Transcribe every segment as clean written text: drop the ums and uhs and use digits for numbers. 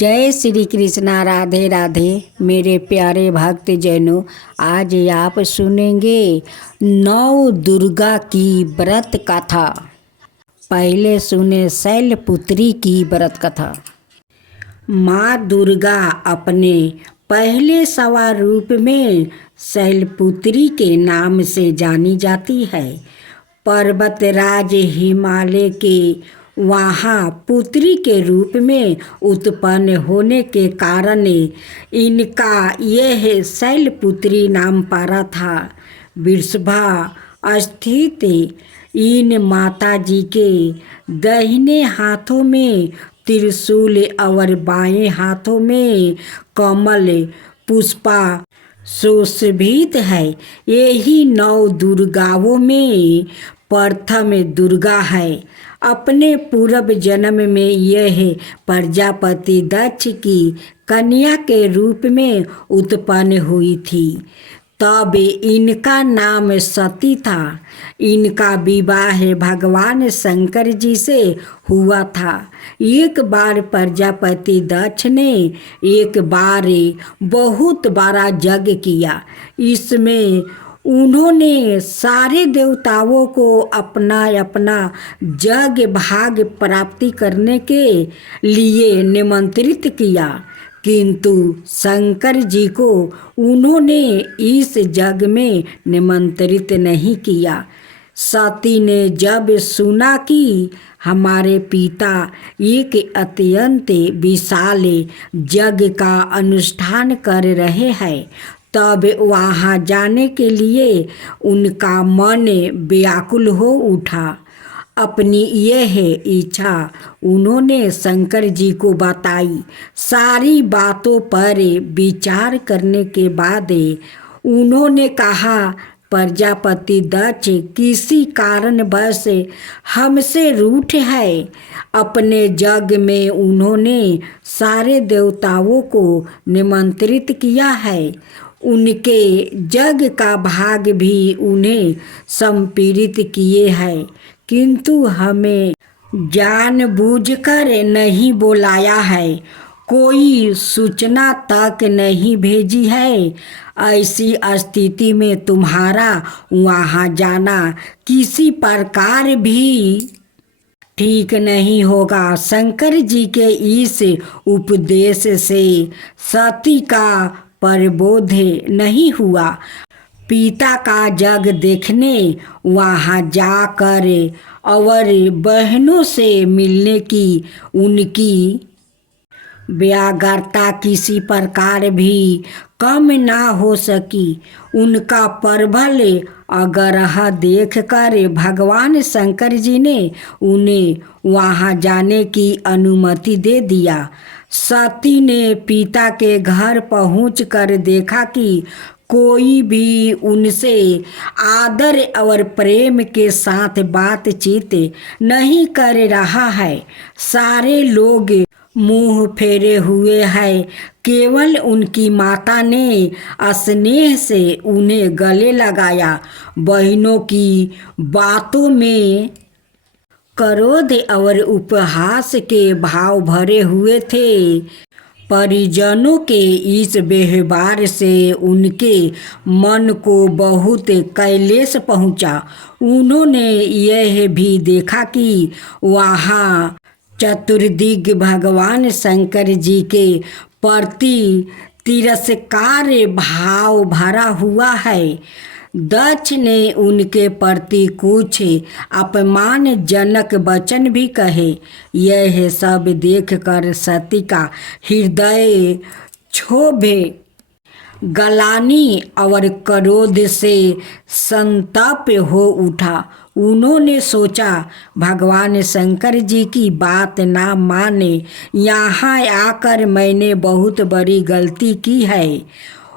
जय श्री कृष्णा। राधे राधे मेरे प्यारे भक्त जनों, आज आप सुनेंगे नौ दुर्गा की व्रत कथा। पहले सुने शैलपुत्री की व्रत कथा। माँ दुर्गा अपने पहले सवा रूप में शैलपुत्री के नाम से जानी जाती है। पर्वतराज हिमालय के वहाँ पुत्री के रूप में उत्पन्न होने के कारण इनका यह शैलपुत्री नाम पड़ा था। वृषभा स्थित इन माता जी के दाहिने हाथों में त्रिशूल और बाएं हाथों में कमल पुष्पा सुशोभित है। यही नौ दुर्गाओं में प्रथम दुर्गा है। अपने पूर्व जन्म में यह प्रजापति दक्ष की कन्या के रूप में उत्पन्न हुई थी। तब इनका नाम सती था। इनका विवाह भगवान शंकर जी से हुआ था। एक बार प्रजापति दक्ष ने एक बार बहुत बड़ा यज्ञ किया। इसमें उन्होंने सारे देवताओं को अपना अपना जग भाग प्राप्ति करने के लिए निमंत्रित किया, किंतु शंकर जी को उन्होंने इस जग में निमंत्रित नहीं किया। सती ने जब सुना कि हमारे पिता एक अत्यंत विशाल यज्ञ का अनुष्ठान कर रहे हैं, तब वहाँ जाने के लिए उनका मन व्याकुल हो उठा। अपनी यह इच्छा उन्होंने शंकर जी को बताई। सारी बातों पर विचार करने के बाद उन्होंने कहा, प्रजापति दक्ष किसी कारणवश हमसे रूठ है। अपने यज्ञ में उन्होंने सारे देवताओं को निमंत्रित किया है। उनके यज्ञ का भाग भी उन्हें संपीड़ित किए हैं, किंतु हमें जानबूझकर नहीं बुलाया है, कोई सूचना तक नहीं भेजी है। ऐसी स्थिति में तुम्हारा वहाँ जाना किसी प्रकार भी ठीक नहीं होगा। शंकर जी के इस उपदेश से सती का प्रबोध नहीं हुआ। पिता का जग देखने वहाँ जाकर और बहनों से मिलने की उनकी व्याग्रता किसी प्रकार भी कम ना हो सकी। उनका प्रबल आग्रह देखकर भगवान शंकर जी ने उन्हें वहाँ जाने की अनुमति दे दिया। सती ने पिता के घर पहुंचकर देखा कि कोई भी उनसे आदर और प्रेम के साथ बातचीत नहीं कर रहा है। सारे लोग मुंह फेरे हुए हैं। केवल उनकी माता ने स्नेह से उन्हें गले लगाया। बहनों की बातों में क्रोध और उपहास के भाव भरे हुए थे। परिजनों के इस व्यवहार से उनके मन को बहुत क्लेश पहुंचा। उन्होंने यह भी देखा कि वहाँ चतुर्दिग भगवान शंकर जी के प्रति तिरस्कार भाव भरा हुआ है। दक्ष ने उनके प्रति कुछ अपमानजनक वचन भी कहे। यह सब देखकर सती का हृदय क्षोभे गलानी और क्रोध से संतप्त हो उठा। उन्होंने सोचा, भगवान शंकर जी की बात ना माने, यहाँ आकर मैंने बहुत बड़ी गलती की है।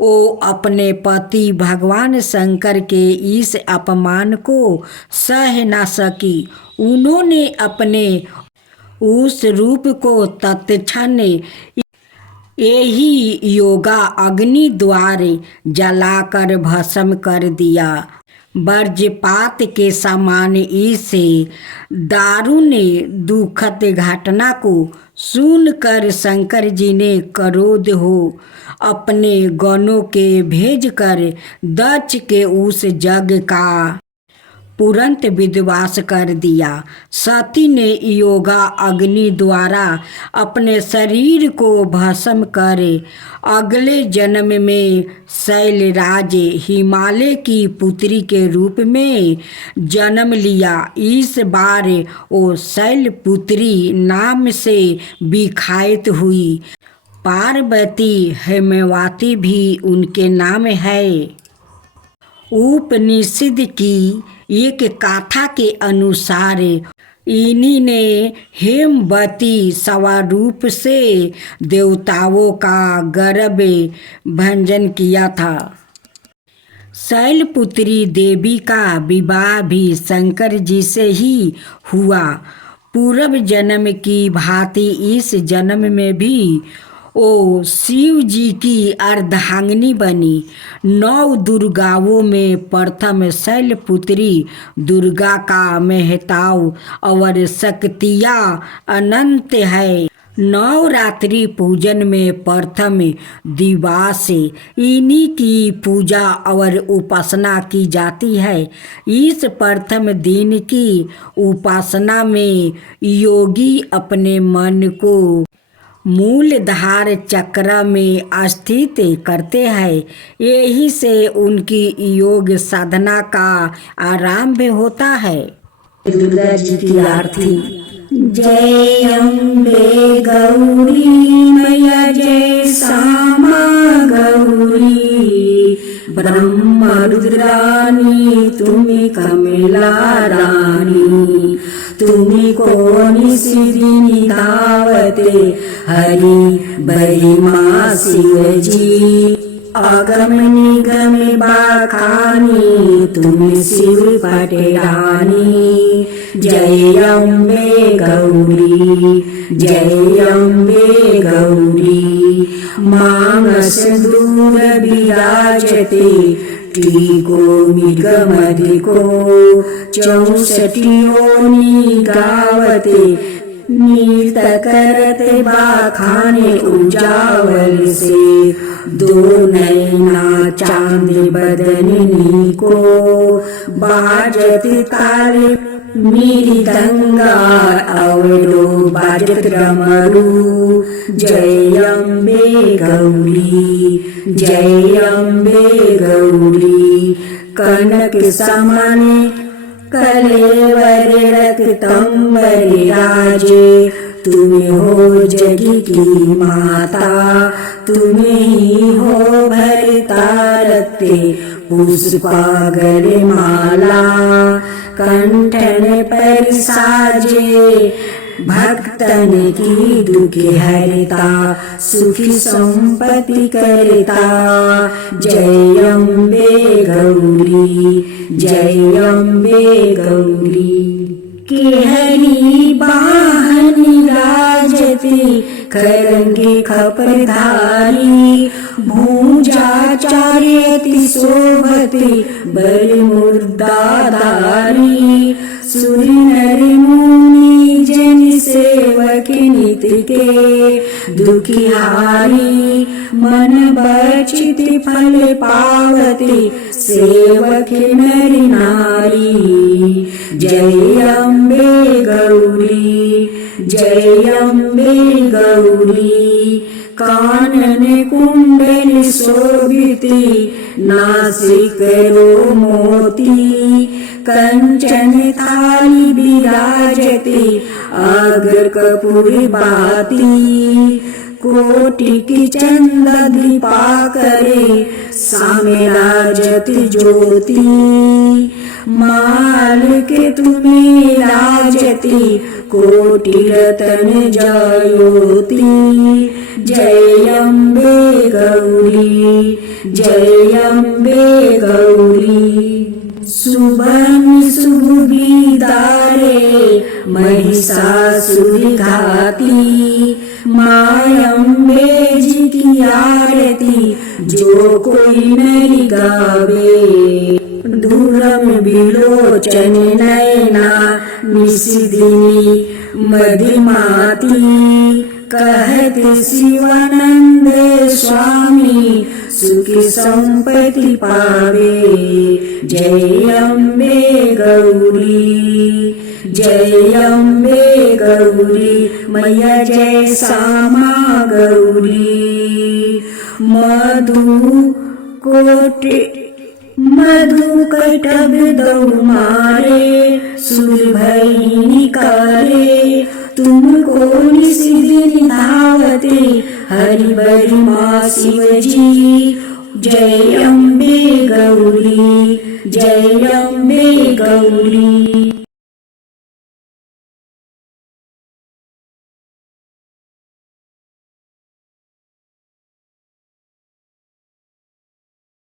वो अपने पति भगवान शंकर के इस अपमान को सह न सकी। उन्होंने अपने उस रूप को तत्क्षण यही योगा अग्नि द्वारा जलाकर भस्म कर दिया। वज्रपात के समान इस दारुण दुखद घटना को सुनकर शंकर जी ने क्रोध हो अपने गणों के भेजकर दक्ष के उस यज्ञ का तुरंत विध्वंस कर दिया। सती ने योगा अग्नि द्वारा अपने शरीर को भस्म कर अगले जन्म में शैलराज हिमालय की पुत्री के रूप में जन्म लिया। इस बार वो शैलपुत्री नाम से विख्यात हुई। पार्वती हेमवती भी उनके नाम है। उपनिषद की एक गाथा के अनुसार इन्हीं ने हेमवती स्वरूप से देवताओं का गर्भ भंजन किया था। शैलपुत्री देवी का विवाह भी शंकर जी से ही हुआ। पूर्व जन्म की भांति इस जन्म में भी ओ शिव जी की अर्धांगिनी बनी। 9 दुर्गाओं में प्रथम शैलपुत्री दुर्गा का महताव और शक्तियाँ अनंत है। नवरात्रि पूजन में प्रथम दिवस इन्हीं की पूजा और उपासना की जाती है। इस प्रथम दिन की उपासना में योगी अपने मन को मूलधार चक्र में स्थित करते हैं। यही से उनकी योग साधना का आरंभ होता है। दुर्गा जी की आरती। जय अम्बे गौरी मैया जय श्यामा गौरी, ब्रह्म रुद्रानी तुम्हें कमला रानी, तुम्ही कोणी सिद्धिनी धावते हरि बहिमा शिवजी, आगम निगम बाखानी तुम्ही शिव पटेरानी। जय अम्बे गौरी जय अम्बे गौरी, मानस दूर विराजते टीको मृगमधिको, 64 गावते नृत्य करते बाखाने उजावल से, 2 नैना चांद बदननी को, बाजत ताले मृदंगा अवरो बाजत डमरू। जय अम्बे गौरी जय अम्बे गौरी, कनक समाने कलेवर रक्तंबर राजे, तुम्हें हो जगी की माता, तुम्हें ही हो भरता रखते पुष्पागर माला, कंठन पर साजे भक्तन की दुख हरता, सुखी संपत्ति करता। जय अम्बे गौरी जय अम्बे गौरी, के हरि वाहन राजती खरंगे खपरधारी, भूजा चार्यति शोभती बल मुर्दाधारी, सुर नर मुनि जन सेवक नित्य के दुखिहारी, मन बचित फल पावती सेवक नर नारी। जय अम्बे गौरी जय अम्बे गौरी, कानन कुंडल शोभिती नासिक रो मोती, कंचन थाली विराजती अग्र कपूर बाती, कोटि की चंदा दीपा करे सामे राजत ज्योति, माल के तुम्हें राजती कोटि रतन जयोति। जय अम्बे गौरी जय अम्बे गौरी, सुबह सुबह दारे महिषासुर घाती, माँ अम्बे जी की की आरती जो कोई नरी गावे। धूरम बिलोचन नयना निशिदिनी मदिमाती कहते शिवानंद स्वामी सुखी संपत्ति पावे। जय अम्बे गौरी जय अम्बे गौरी मैया जय श्यामा गौरी। मधु कटब दौ मारे सुर भई निकारे। तुमको निशिदिन धावते हरि बरि माँ शिवजी। जय अम्बे गौरी जय अम्बे गौरी।